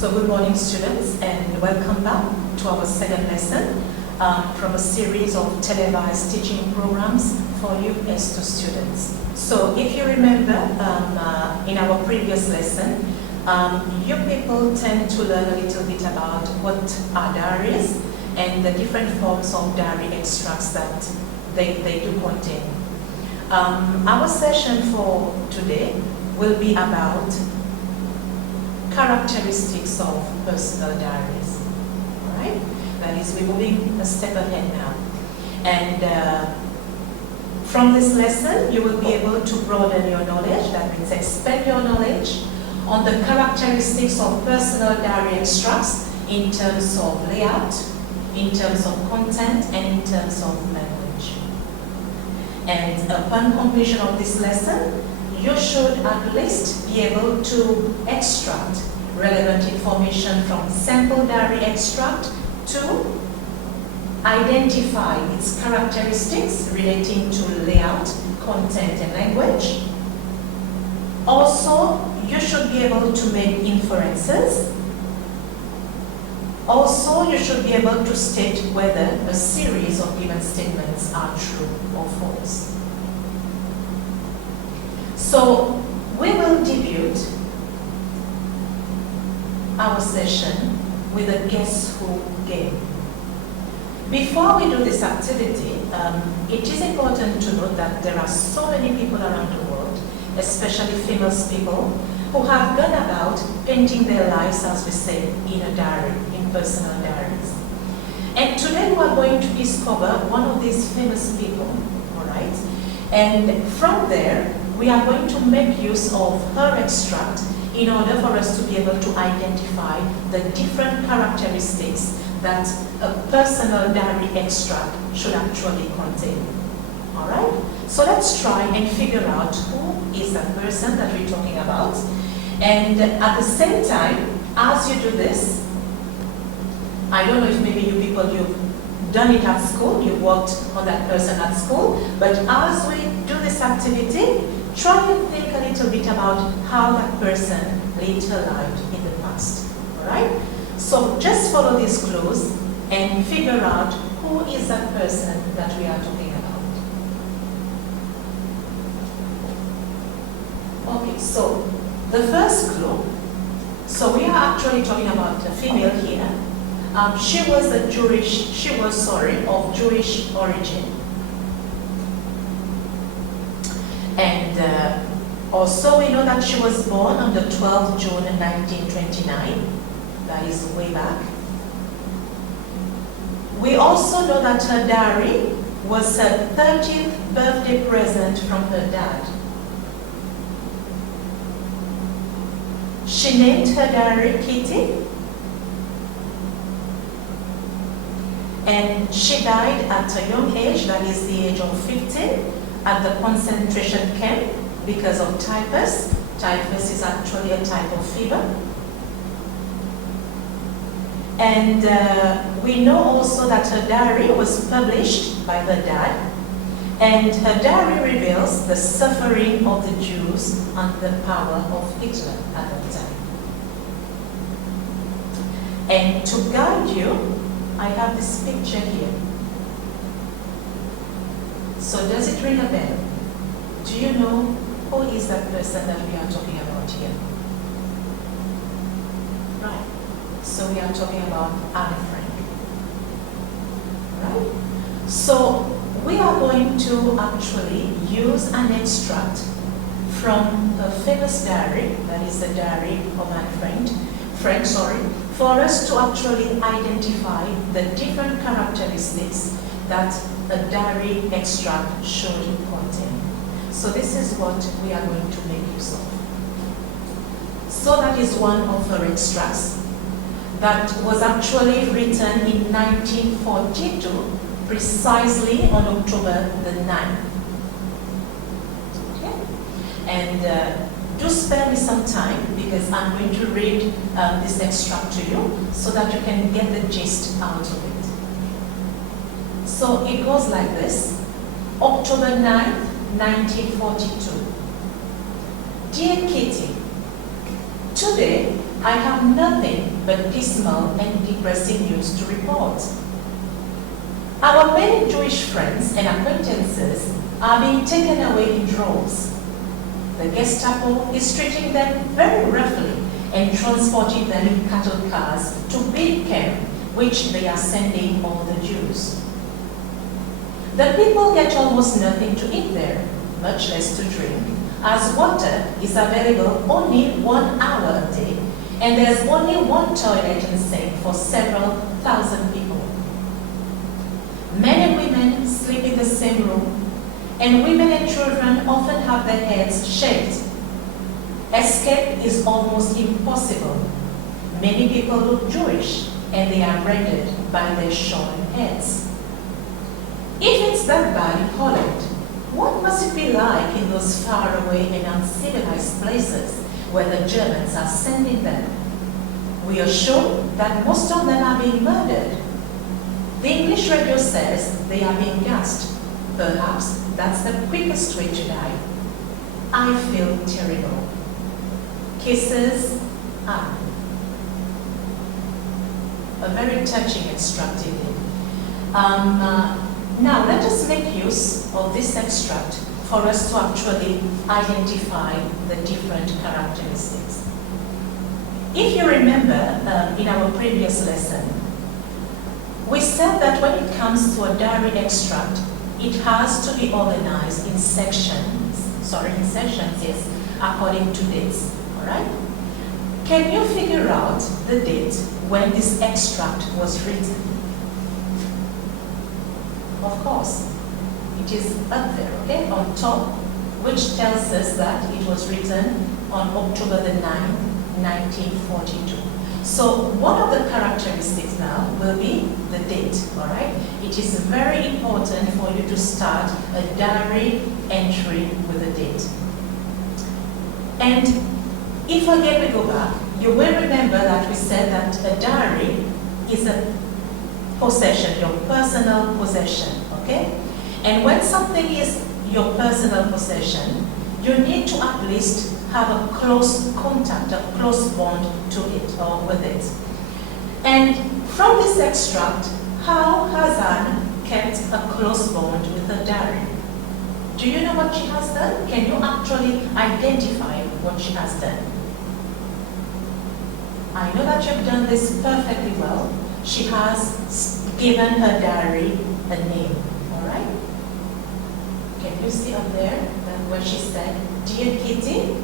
So good morning, students, and welcome back to our second lesson from a series of televised teaching programs for you as to students. So if you remember, in our previous lesson, you people tend to learn a little bit about what are diaries and the different forms of diary extracts that they do contain. Our session for today will be about characteristics of personal diaries. All right? That is, we're moving a step ahead now. And from this lesson, you will be able to broaden your knowledge. That means expand your knowledge on the characteristics of personal diary extracts in terms of layout, in terms of content, and in terms of language. And upon completion of this lesson, you should at least be able to extract relevant information from sample diary extract to identify its characteristics relating to layout, content, and language. Also, you should be able to make inferences. Also, you should be able to state whether a series of given statements are true or false. So, we will debut our session with a Guess Who game. Before we do this activity, it is important to note that there are so many people around the world, especially famous people, who have gone about painting their lives, as we say, in a diary, in personal diaries. And today we are going to discover one of these famous people, all right? And from there, we are going to make use of her extract in order for us to be able to identify the different characteristics that a personal diary extract should actually contain. All right? So let's try and figure out who is that person that we're talking about. And at the same time, as you do this, I don't know if maybe you people, you've done it at school, you've worked on that person at school, but as we do this activity, try and think a little bit about how that person lived her life in the past. All right? So just follow these clues and figure out who is that person that we are talking about. Okay, so the first clue, so we are actually talking about a female here. She was of Jewish origin. And also we know that she was born on the 12th June 1929. That is way back. We also know that her diary was her 30th birthday present from her dad. She named her diary Kitty. And she died at a young age, that is the age of 15, at the concentration camp because of typhus. Typhus is actually a type of fever. And we know also that her diary was published by her dad, and her diary reveals the suffering of the Jews under the power of Hitler at that time. And to guide you, I have this picture here. So does it ring a bell? Do you know who is that person that we are talking about here? Right. So we are talking about Anne Frank. Right? So we are going to actually use an extract from a famous diary, that is the diary of Anne Frank, for us to actually identify the different characteristics that a diary extract should contain. So this is what we are going to make use of. So that is one of her extracts that was actually written in 1942, precisely on October the 9th. Okay? And do spare me some time because I'm going to read this extract to you so that you can get the gist out of it. So it goes like this. October 9th, 1942. Dear Kitty, today I have nothing but dismal and depressing news to report. Our many Jewish friends and acquaintances are being taken away in droves. The Gestapo is treating them very roughly and transporting them in cattle cars to big camp, which they are sending all the Jews. The people get almost nothing to eat there, much less to drink, as water is available only 1 hour a day, and there's only one toilet and sink for several thousand people. Men and women sleep in the same room, and women and children often have their heads shaved. Escape is almost impossible. Many people look Jewish, and they are rendered by their shorn heads. If it's that bad in Holland, what must it be like in those faraway and uncivilized places where the Germans are sending them? We are sure that most of them are being murdered. The English radio says they are being gassed. Perhaps that's the quickest way to die. I feel terrible. Kisses, Anne. A very touching extract indeed. Now let us make use of this extract for us to actually identify the different characteristics. If you remember in our previous lesson, we said that when it comes to a diary extract, it has to be organized in sections, yes, according to dates, all right? Can you figure out the date when this extract was written? Of course, it is up there, okay, on top, which tells us that it was written on October the 9th, 1942. So one of the characteristics now will be the date, all right? It is very important for you to start a diary entry with a date. And if again we go back, you will remember that we said that a diary is a possession, your personal possession, okay? And when something is your personal possession, you need to at least have a close contact, a close bond to it or with it. And from this extract, how has Anne kept a close bond with her diary? Do you know what she has done? Can you actually identify what she has done? I know that you've done this perfectly well. She has given her diary a name, all right? Can you see up there where she said, "Dear Kitty"?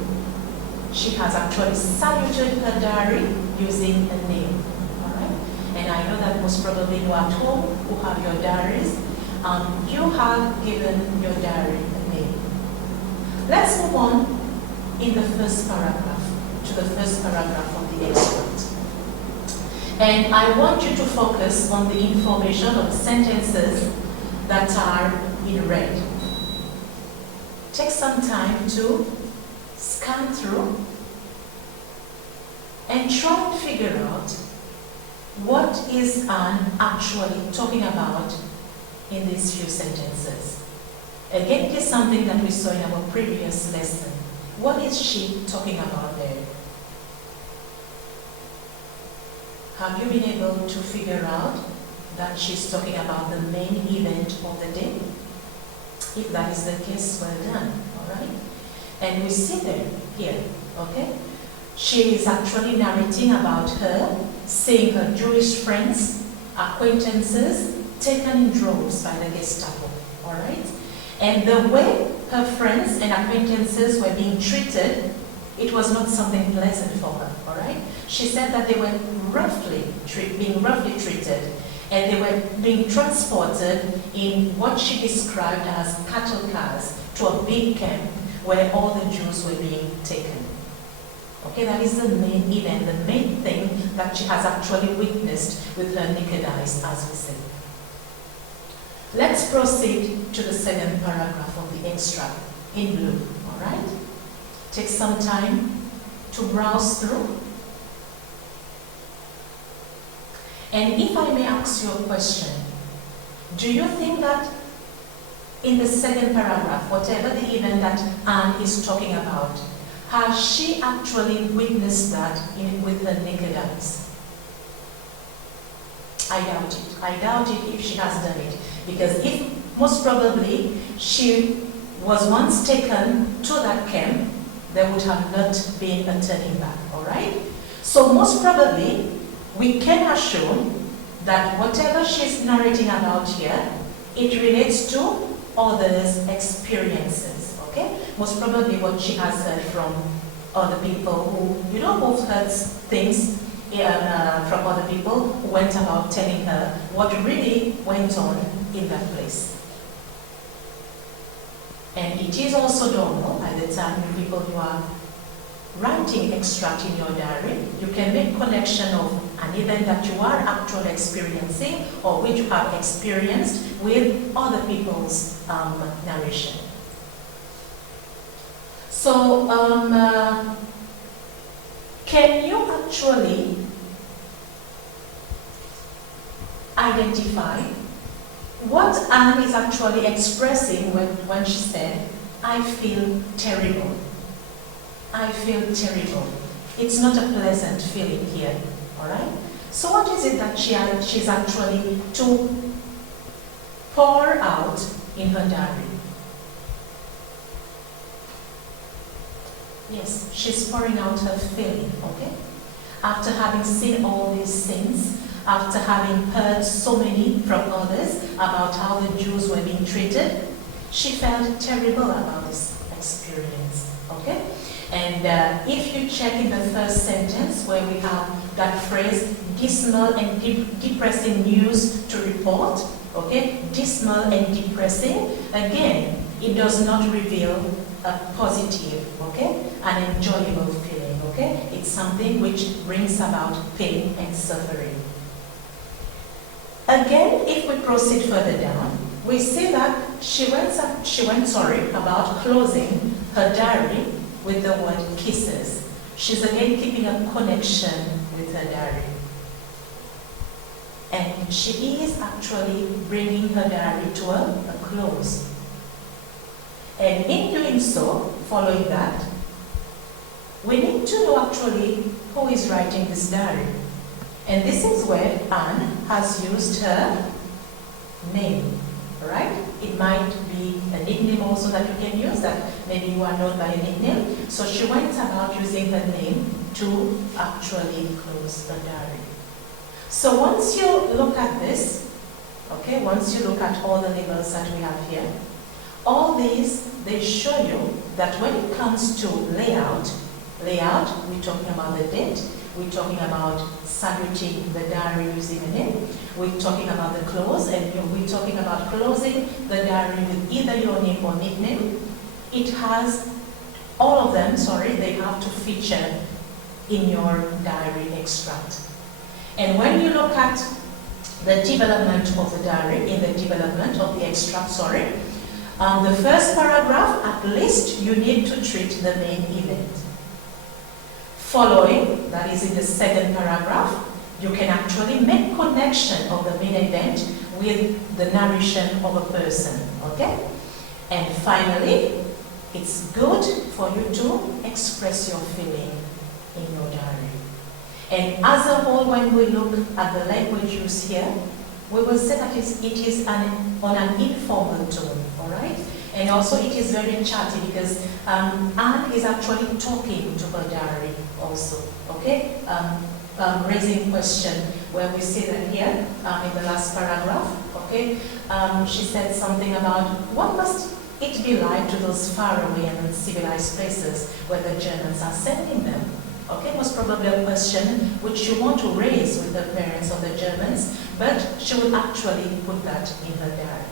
She has actually saluted her diary using a name, all right? And I know that most probably you at home who have your diaries, you have given your diary a name. Let's move on in the first paragraph, to the first paragraph of the extract. And I want you to focus on the information of sentences that are in red. Take some time to scan through and try to figure out what is Anne actually talking about in these few sentences. Again, it is something that we saw in our previous lesson. What is she talking about there? Have you been able to figure out that she's talking about the main event of the day? If that is the case, well done, all right? And we see there, here, okay? She is actually narrating about her seeing her Jewish friends, acquaintances, taken in droves by the Gestapo, all right? And the way her friends and acquaintances were being treated, it was not something pleasant for her, all right? She said that they were being roughly treated, and they were being transported in what she described as cattle cars to a big camp where all the Jews were being taken. Okay, that is the main event, the main thing that she has actually witnessed with her naked eyes, as we say. Let's proceed to the second paragraph of the extract in blue, all right? Take some time to browse through. And if I may ask you a question, do you think that in the second paragraph, whatever the event that Anne is talking about, Has she actually witnessed that with her naked eyes? I doubt it. I doubt it if she has done it. Because if most probably she was once taken to that camp, there would have not been a turning back, all right? So most probably, we can assume that whatever she's narrating about here, it relates to others' experiences, okay? Most probably what she has heard from other people who, you know, who've heard things from other people who went about telling her what really went on in that place. And it is also normal by the time you people who are writing extract in your diary, you can make connection of an event that you are actually experiencing or which you have experienced with other people's narration. So, can you actually identify what Anne is actually expressing when she said, I feel terrible. I feel terrible. It's not a pleasant feeling here, all right? So what is it that she's actually to pour out in her diary? Yes, she's pouring out her feeling, okay? After having seen all these things, after having heard so many from others about how the Jews were being treated, she felt terrible about this experience, okay? And if you check in the first sentence where we have that phrase, dismal and depressing news to report, okay? Dismal and depressing, again, it does not reveal a positive, okay? An enjoyable feeling, okay? It's something which brings about pain and suffering. Again, if we proceed further down, we see that she went about closing her diary with the word kisses. She's again keeping a connection with her diary. And she is actually bringing her diary to a close. And in doing so, following that, we need to know actually who is writing this diary. And this is where Anne has used her name, right? It might be a nickname also that you can use, that maybe you are known by a nickname. So she went about using her name to actually close the diary. So once you look at this, okay, once you look at all the labels that we have here, all these, they show you that when it comes to layout, we're talking about the date, we're talking about saluting the diary using a name, we're talking about the close, and we're talking about closing the diary with either your name or nickname. It has, all of them, they have to feature in your diary extract. And when you look at the development of the diary, in the development of the extract, the first paragraph, at least you need to treat the main event. Following, that is in the second paragraph, you can actually make connection of the main event with the narration of a person, okay? And finally, it's good for you to express your feeling in your diary. And as a whole, when we look at the language used here, we will say that it is on an informal tone, all right? And also it is very chatty because Anne is actually talking to her diary also, okay? Raising question where we see that here in the last paragraph, okay? She said something about what must it be like to those faraway and uncivilized places where the Germans are sending them. Okay, most probably a question which you want to raise with the parents of the Germans, but she will actually put that in her diary.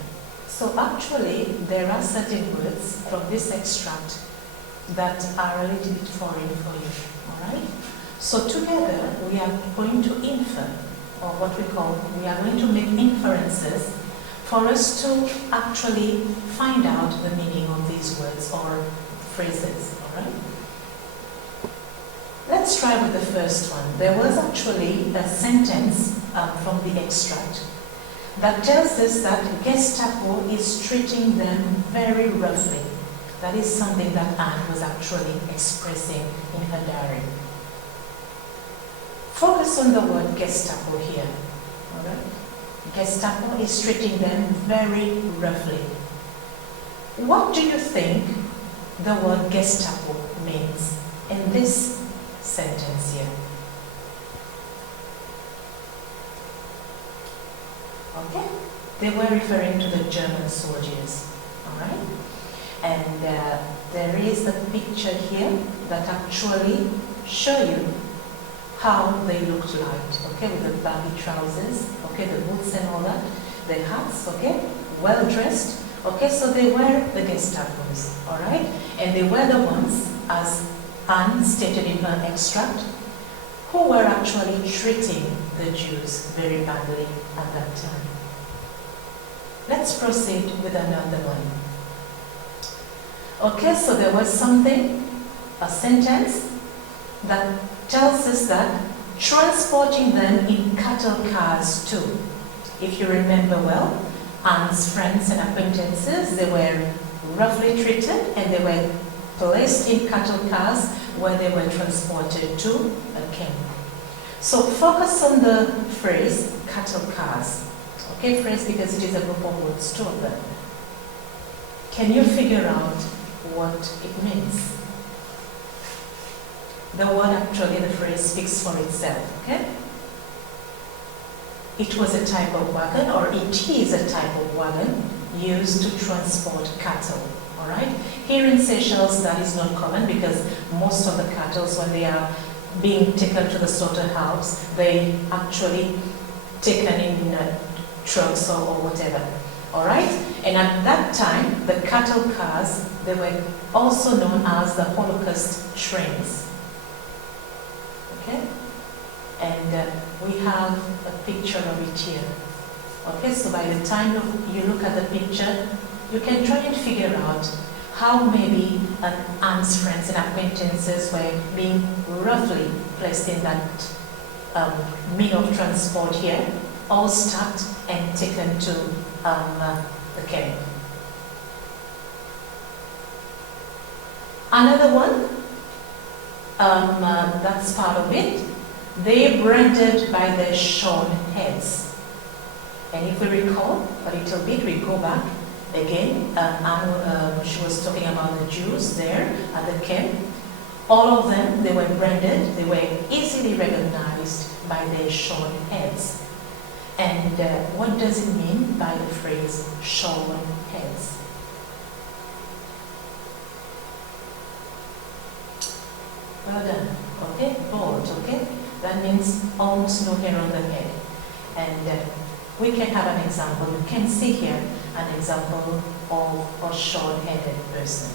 So actually, there are certain words from this extract that are a little bit foreign for you, all right? So together, we are going to infer, or what we call, we are going to make inferences for us to actually find out the meaning of these words or phrases, all right? Let's try with the first one. There was actually a sentence from the extract that tells us that Gestapo is treating them very roughly. That is something that Anne was actually expressing in her diary. Focus on the word Gestapo here. All right? Gestapo is treating them very roughly. What do you think the word Gestapo means in this sentence here? Okay? They were referring to the German soldiers. All right? And there is a picture here that actually show you how they looked like, okay, with the baggy trousers, okay, the boots and all that, the hats, okay, well dressed, okay, so they were the Gestapos, all right, and they were the ones, as Anne stated in her extract, who were actually treating the Jews very badly at that time. Let's proceed with another one. Okay, so there was something, a sentence that tells us that transporting them in cattle cars too. If you remember well, Anne's friends and acquaintances, they were roughly treated and they were placed in cattle cars where they were transported to a camp. So focus on the phrase cattle cars. Okay, phrase because it is a group of words together. Can you figure out what it means? The word actually, the phrase speaks for itself, okay? It was a type of wagon, or it is a type of wagon used to transport cattle, all right? Here in Seychelles, that is not common because most of the cattle, when they are being taken to the slaughterhouse, they actually taken in trucks or whatever, all right? And at that time, the cattle cars, they were also known as the Holocaust trains. Okay, and we have a picture of it here. Okay, so by the time you look at the picture, you can try and figure out how maybe Anne's friends and acquaintances were being roughly placed in that mean of transport here, all stacked and taken to the camp. Another one. That's part of it. They branded by their shorn heads. And if we recall a little bit, we go back again. She was talking about the Jews there at the camp. All of them, they were branded. They were easily recognized by their shorn heads. And what does it mean by the phrase shorn heads? Well done. Okay, bald, okay? That means almost no hair on the head. And we can have an example. You can see here an example of a short-headed person.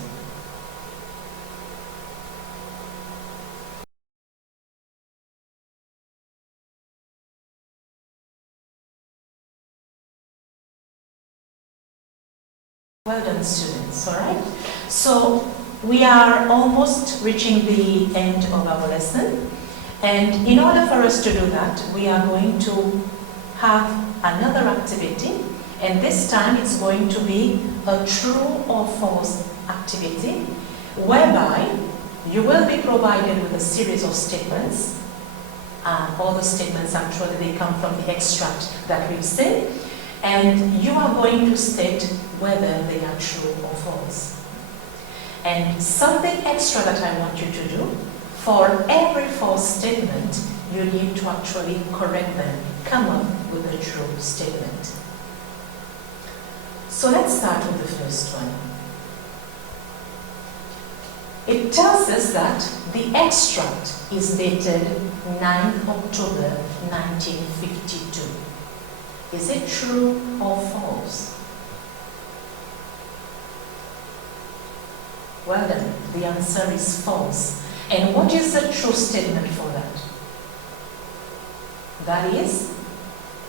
Well done, students, all right? So we are almost reaching the end of our lesson. And in order for us to do that, we are going to have another activity. And this time it's going to be a true or false activity, whereby you will be provided with a series of statements. All the statements actually, they come from the extract that we've seen. And you are going to state whether they are true or false. And something extra that I want you to do, for every false statement, you need to actually correct them, come up with a true statement. So let's start with the first one. It tells us that the extract is dated 9th October 1952. Is it true or false? Well done. The answer is false. And what is the true statement for that? That is,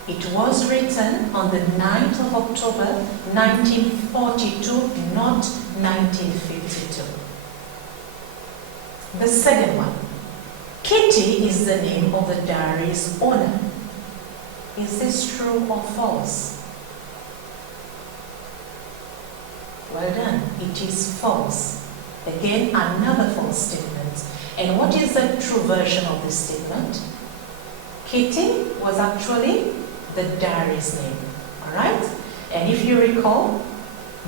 it was written on the 9th of October 1942, not 1952. The second one. Kitty is the name of the diary's owner. Is this true or false? Well done. It is false. Again, another false statement. And what is the true version of this statement? Kitty was actually the diary's name. Alright? And if you recall,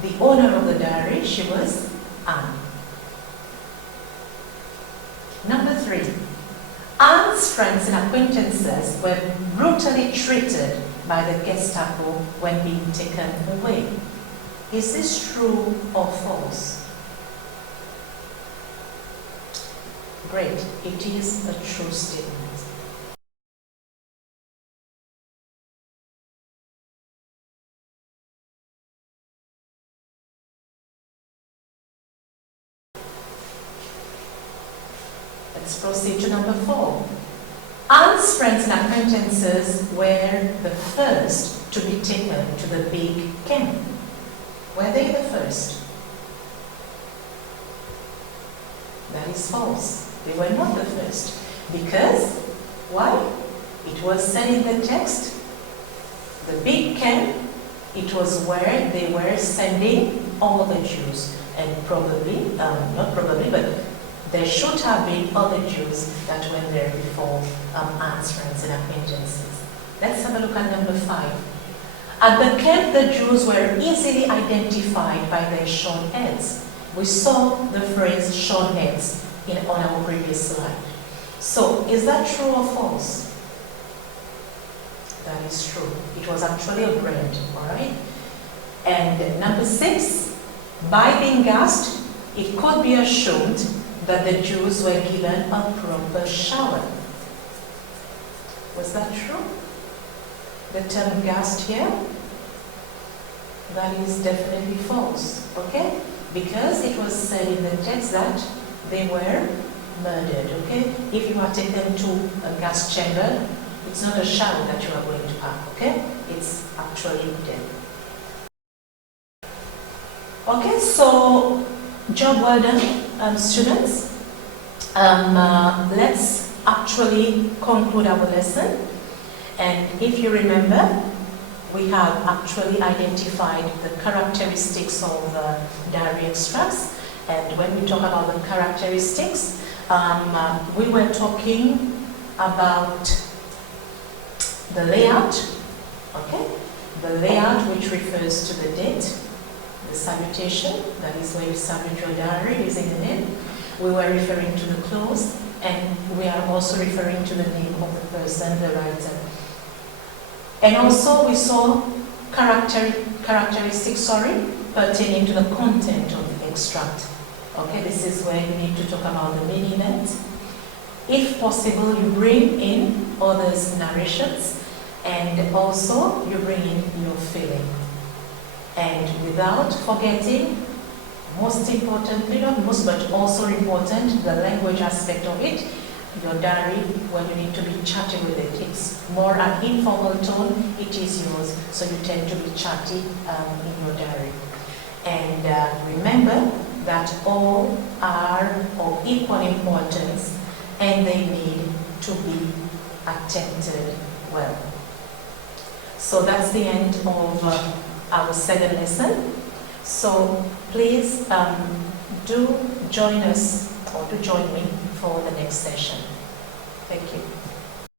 the owner of the diary, she was Anne. Number 3. Anne's friends and acquaintances were brutally treated by the Gestapo when being taken away. Is this true or false? Great, it is a true statement. Let's proceed to number 4. Anne's friends and acquaintances were the first to be taken to the big camp. Were they the first? That is false. They were not the first. Because, why? It was said in the text, the big camp, it was where they were sending all the Jews. And probably, not probably, but there should have been other Jews that were there before Anne's friends and acquaintances. Let's have a look at number 5. At the camp, the Jews were easily identified by their shorn heads. We saw the phrase shorn heads on our previous slide. So, is that true or false? That is true. It was actually a brand, alright? And number 6, by being gassed, it could be assumed that the Jews were given a proper shower. Was that true? The term gassed here? That is definitely false, okay? Because it was said in the text that they were murdered, okay? If you are taken to a gas chamber, it's not a shower that you are going to have, okay? It's actually death. Okay, so job well done, students. Let's actually conclude our lesson. And if you remember, we have actually identified the characteristics of diary extracts. And when we talk about the characteristics, we were talking about the layout, okay? The layout which refers to the date, the salutation, that is where you salute your diary using the name. We were referring to the clause, and we are also referring to the name of the person, the writer. And also we saw characteristics, pertaining to the content of the extract. Okay, this is where you need to talk about the main event. If possible, you bring in others' narrations, and also you bring in your feeling. And without forgetting, most importantly, not most, but also important, the language aspect of it. Your diary, when you need to be chatty with it, it's more an informal tone, it is yours, so you tend to be chatty in your diary. And remember that all are of equal importance and they need to be attended well. So that's the end of our second lesson. So please do join us, or do join me for the next session. Thank you.